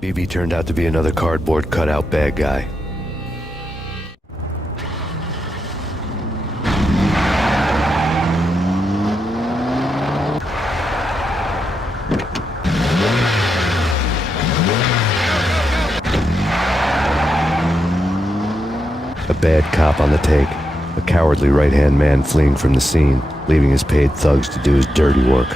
BB turned out to be another cardboard cutout bad guy. A bad cop on the take, a cowardly right-hand man fleeing from the scene, leaving his paid thugs to do his dirty work.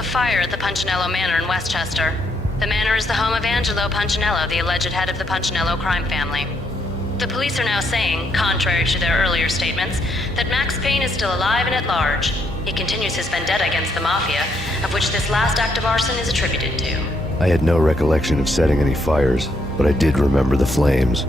a fire at the Punchinello Manor in Westchester. The manor is the home of Angelo Punchinello, the alleged head of the Punchinello crime family. The police are now saying, contrary to their earlier statements, that Max Payne is still alive and at large. He continues his vendetta against the Mafia, of which this last act of arson is attributed to. I had no recollection of setting any fires, but I did remember the flames.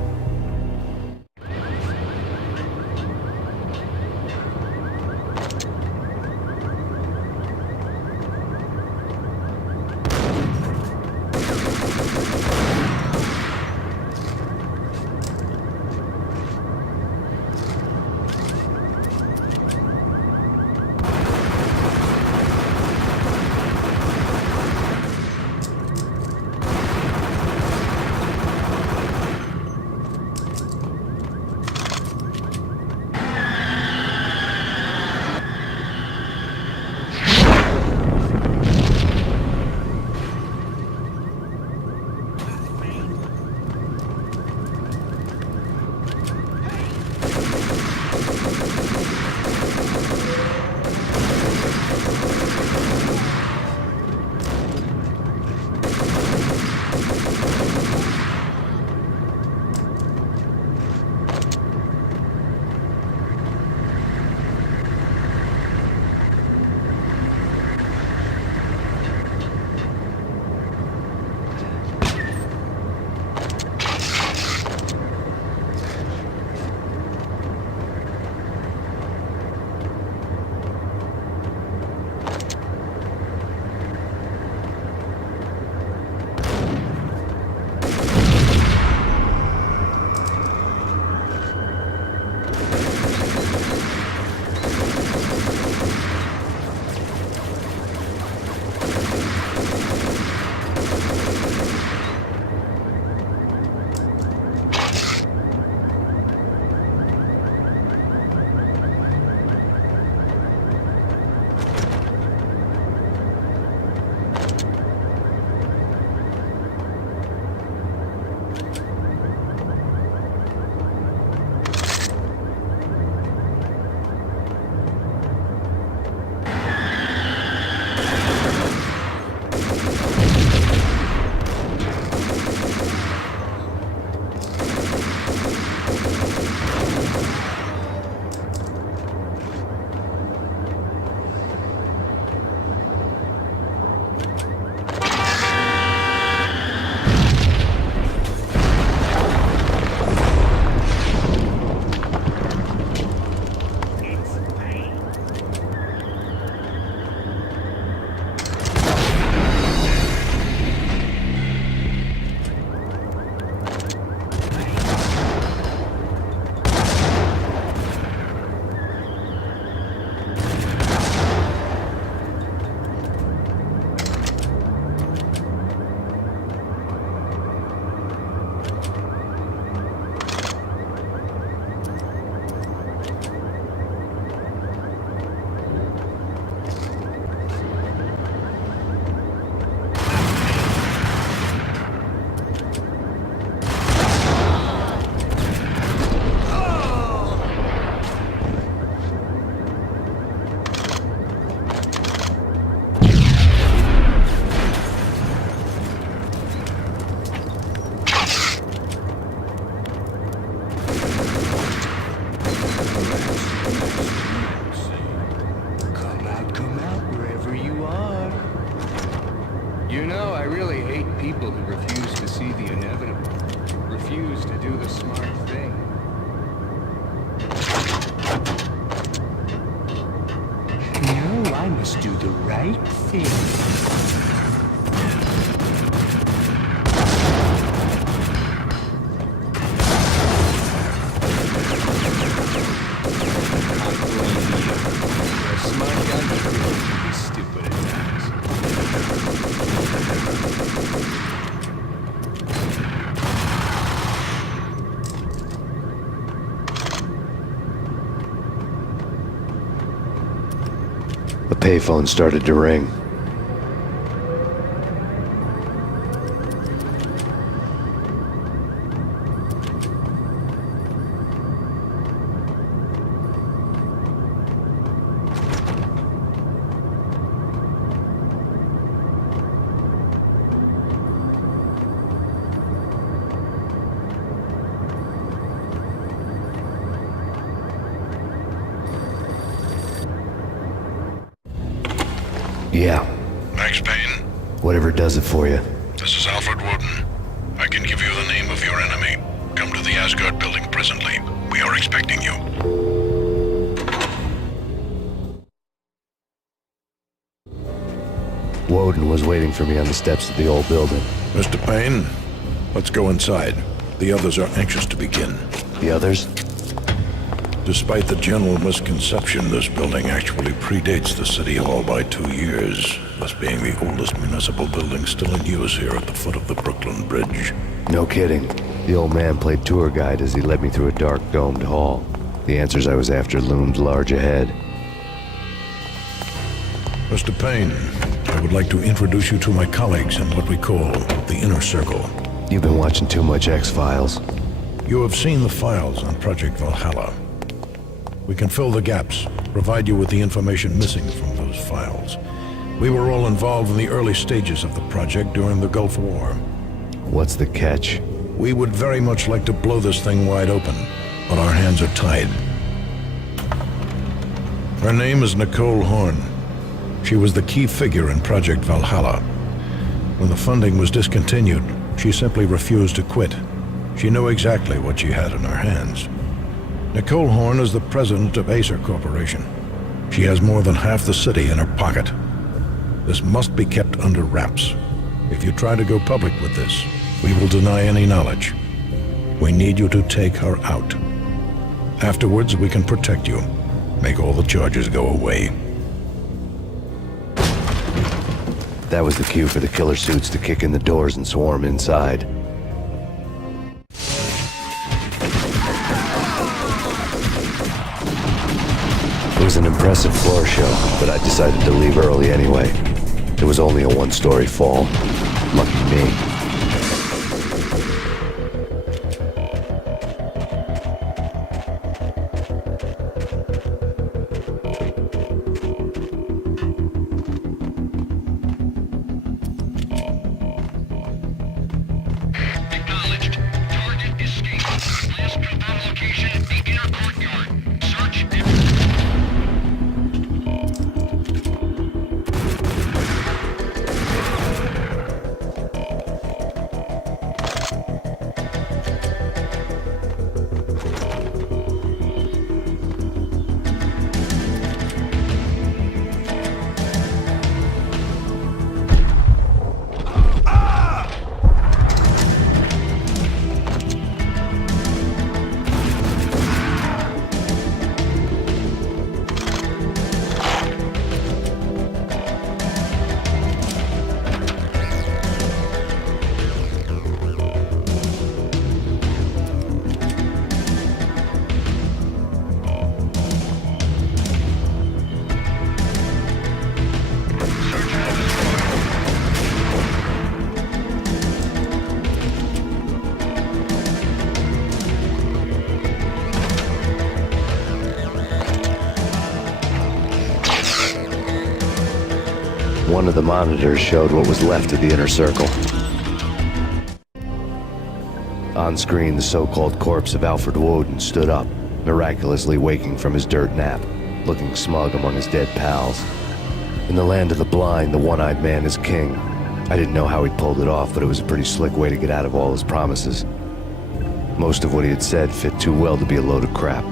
Do the right thing. The payphone started to ring. Yeah, Max Payne, whatever does it for you. this is Alfred Woden. I can give you the name of your enemy. Come to the Asgard building presently. We are expecting you. Woden was waiting for me on the steps of the old building. Mr. Payne, let's go inside. The others are anxious to begin. The others? Despite the general misconception, this building actually predates the City Hall by 2 years, thus being the oldest municipal building still in use here at the foot of the Brooklyn Bridge. No kidding. The old man played tour guide as he led me through a dark domed hall. The answers I was after loomed large ahead. Mr. Payne, I would like to introduce you to my colleagues in what we call the Inner Circle. You've been watching too much X-Files. You have seen the files on Project Valhalla. We can fill the gaps, provide you with the information missing from those files. We were all involved in the early stages of the project during the Gulf War. What's the catch? We would very much like to blow this thing wide open, but our hands are tied. Her name is Nicole Horn. She was the key figure in Project Valhalla. When the funding was discontinued, she simply refused to quit. She knew exactly what she had in her hands. Nicole Horn is the president of Acer Corporation. She has more than half the city in her pocket. This must be kept under wraps. If you try to go public with this, we will deny any knowledge. We need you to take her out. Afterwards, we can protect you, make all the charges go away. That was the cue for the killer suits to kick in the doors and swarm inside. It was an impressive floor show, but I decided to leave early anyway. It was only a one-story fall. Lucky me. Acknowledged. Target escaped. Last confirmed location, the inner courtyard. Search One of the monitors showed what was left of the inner circle. On screen, the so-called corpse of Alfred Woden stood up, miraculously waking from his dirt nap, looking smug among his dead pals. In the land of the blind, the one-eyed man is king. I didn't know how he pulled it off, but it was a pretty slick way to get out of all his promises. Most of what he had said fit too well to be a load of crap.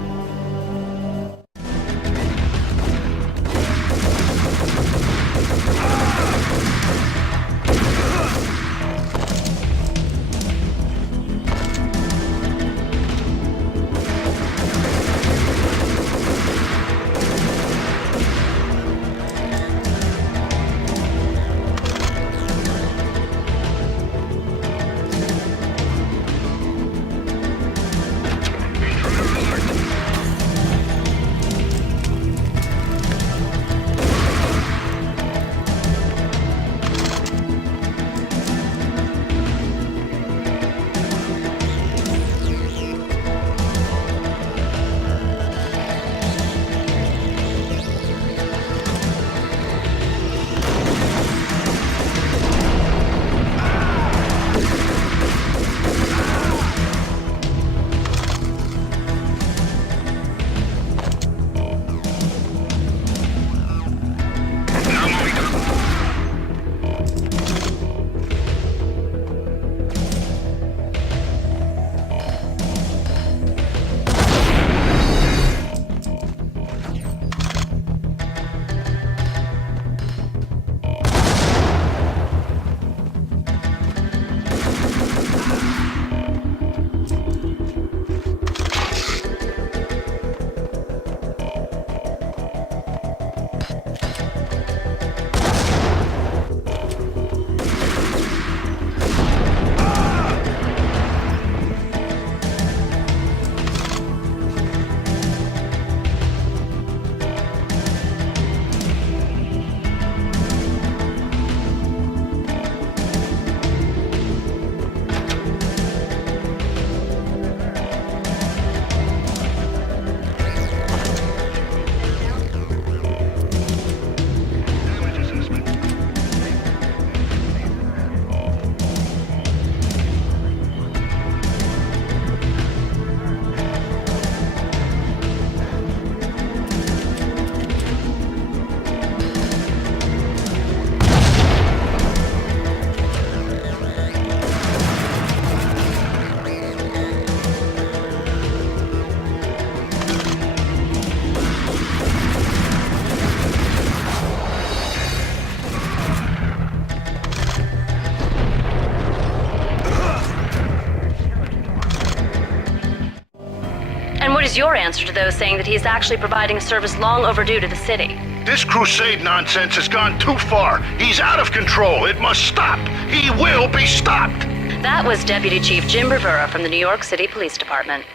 What is your answer to those saying that he is actually providing a service long overdue to the city? This crusade nonsense has gone too far. He's out of control. It must stop. He will be stopped. That was Deputy Chief Jim Rivera from the New York City Police Department.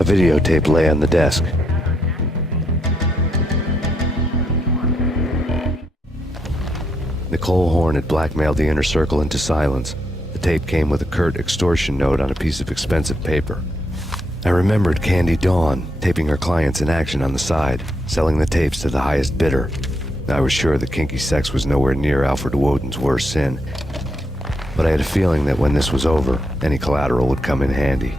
A videotape lay on the desk. Nicole Horn had blackmailed the inner circle into silence. The tape came with a curt extortion note on a piece of expensive paper. I remembered Candy Dawn taping her clients in action on the side, selling the tapes to the highest bidder. I was sure that kinky sex was nowhere near Alfred Woden's worst sin, but I had a feeling that when this was over, any collateral would come in handy.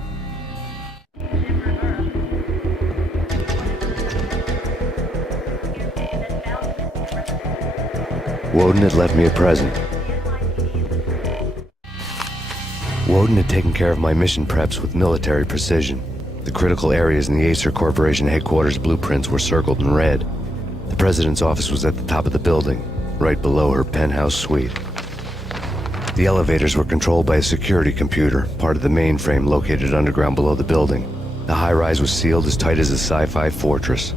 Woden had left me a present. Woden had taken care of my mission preps with military precision. The critical areas in the Acer Corporation headquarters blueprints were circled in red. The president's office was at the top of the building, right below her penthouse suite. The elevators were controlled by a security computer, part of the mainframe located underground below the building. The high-rise was sealed as tight as a sci-fi fortress.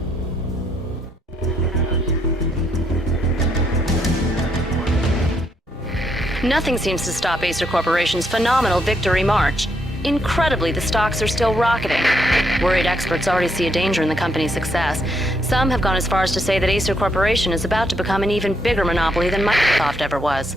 Nothing seems to stop Acer Corporation's phenomenal victory march. Incredibly, the stocks are still rocketing. Worried experts already see a danger in the company's success. Some have gone as far as to say that Acer Corporation is about to become an even bigger monopoly than Microsoft ever was.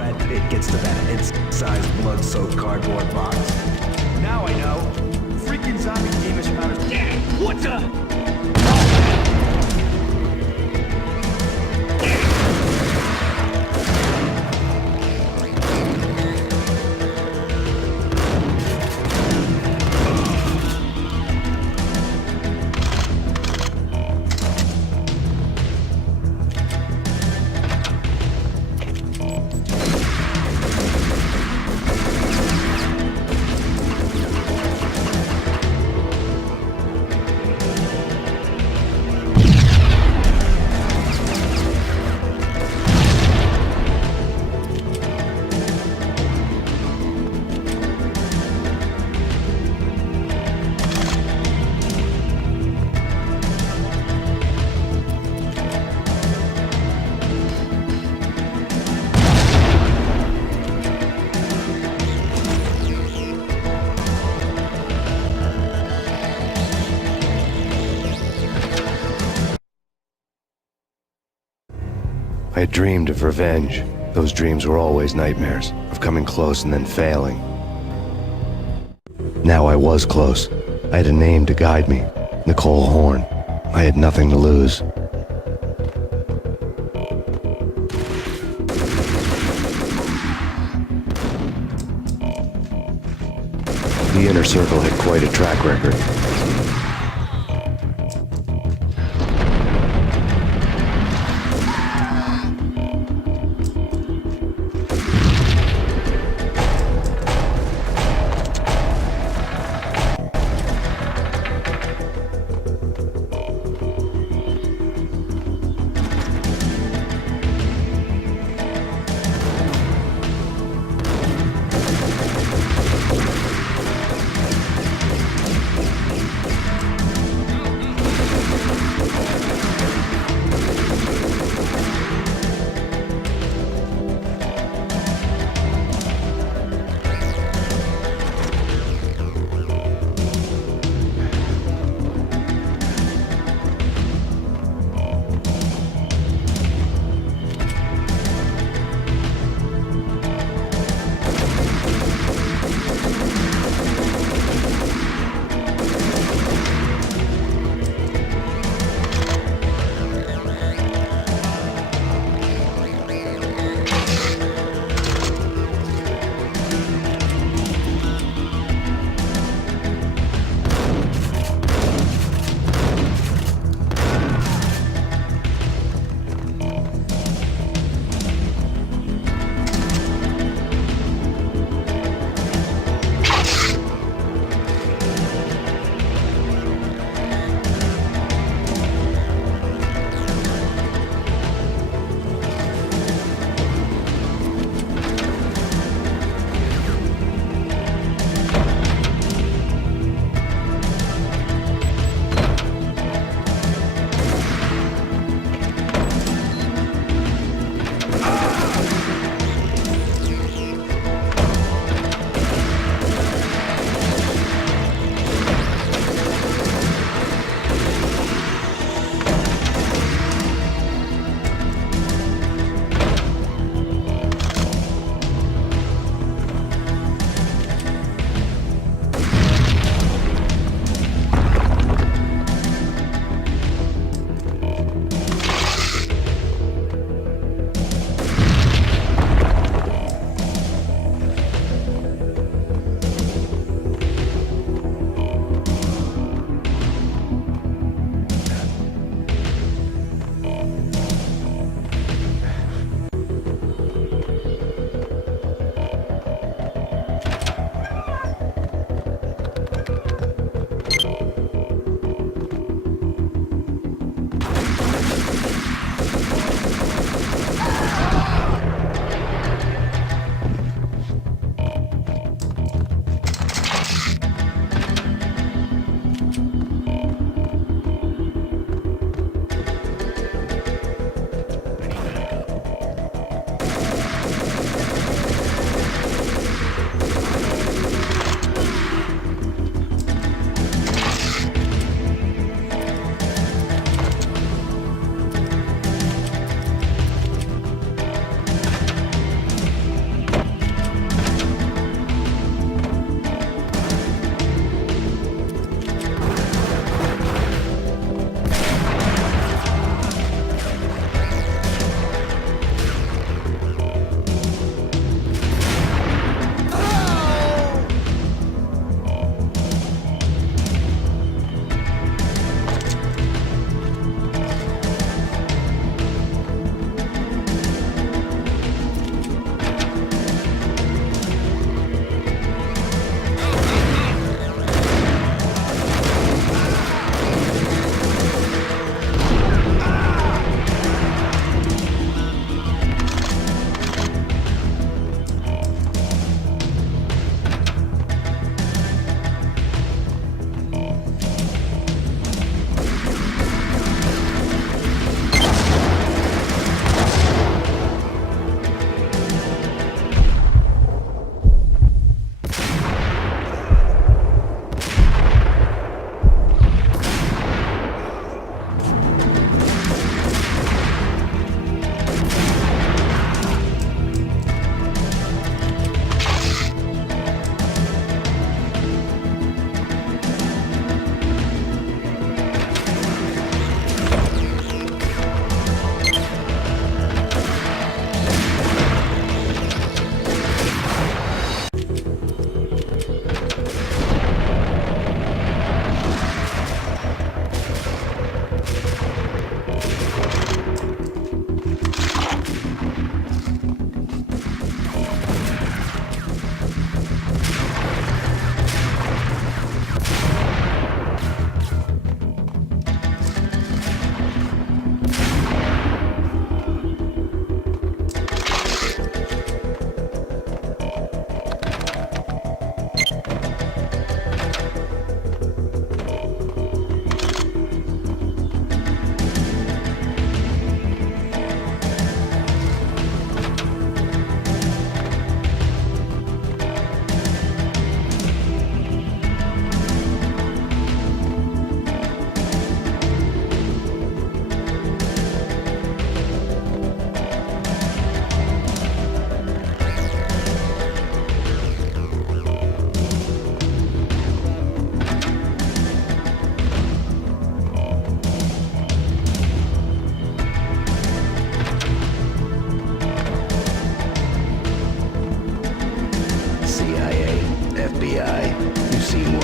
Brad Pitt gets to that head-sized, blood-soaked cardboard box. Now I know. Freaking zombie demons about us. What the? I had dreamed of revenge. Those dreams were always nightmares, of coming close and then failing. Now I was close. I had a name to guide me, Nicole Horn. I had nothing to lose. The Inner Circle had quite a track record.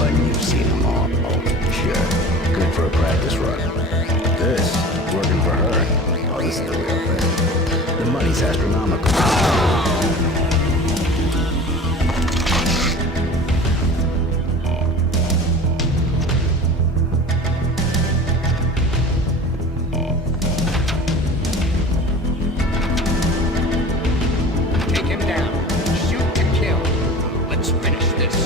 But you've seen them all. Oh, sure. Good for a practice run. This, working for her. Oh, this is the real thing. The money's astronomical. Take him down. Shoot to kill. Let's finish this.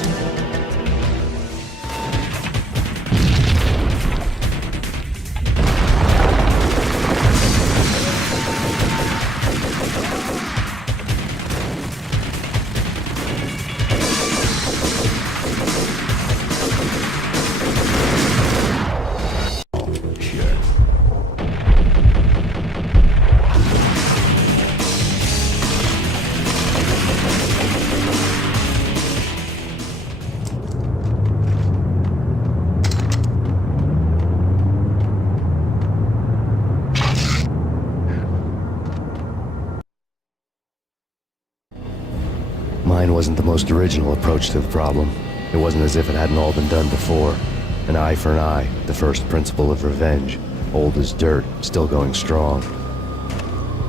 Sure. Mine wasn't the most original approach to the problem. It wasn't as if it hadn't all been done before. An eye for an eye, the first principle of revenge. Old as dirt, still going strong.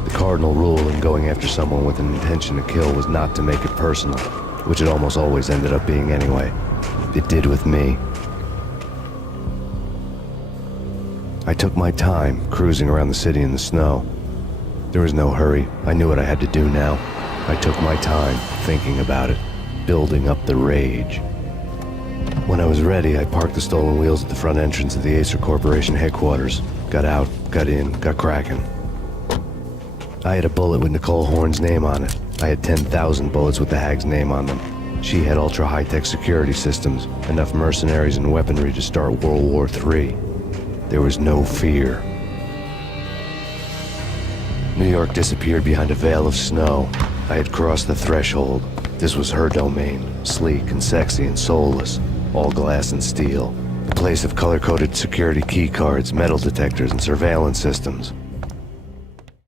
The cardinal rule in going after someone with an intention to kill was not to make it personal, which it almost always ended up being anyway. It did with me. I took my time, cruising around the city in the snow. There was no hurry. I knew what I had to do now. I took my time, thinking about it, building up the rage. When I was ready, I parked the stolen wheels at the front entrance of the Acer Corporation headquarters. Got out, got in, got cracking. I had a bullet with Nicole Horn's name on it. I had 10,000 bullets with the Hag's name on them. She had ultra-high-tech security systems, enough mercenaries and weaponry to start World War III. There was no fear. New York disappeared behind a veil of snow. I had crossed the threshold. This was her domain, sleek and sexy and soulless, all glass and steel. A place of color-coded security key cards, metal detectors, and surveillance systems.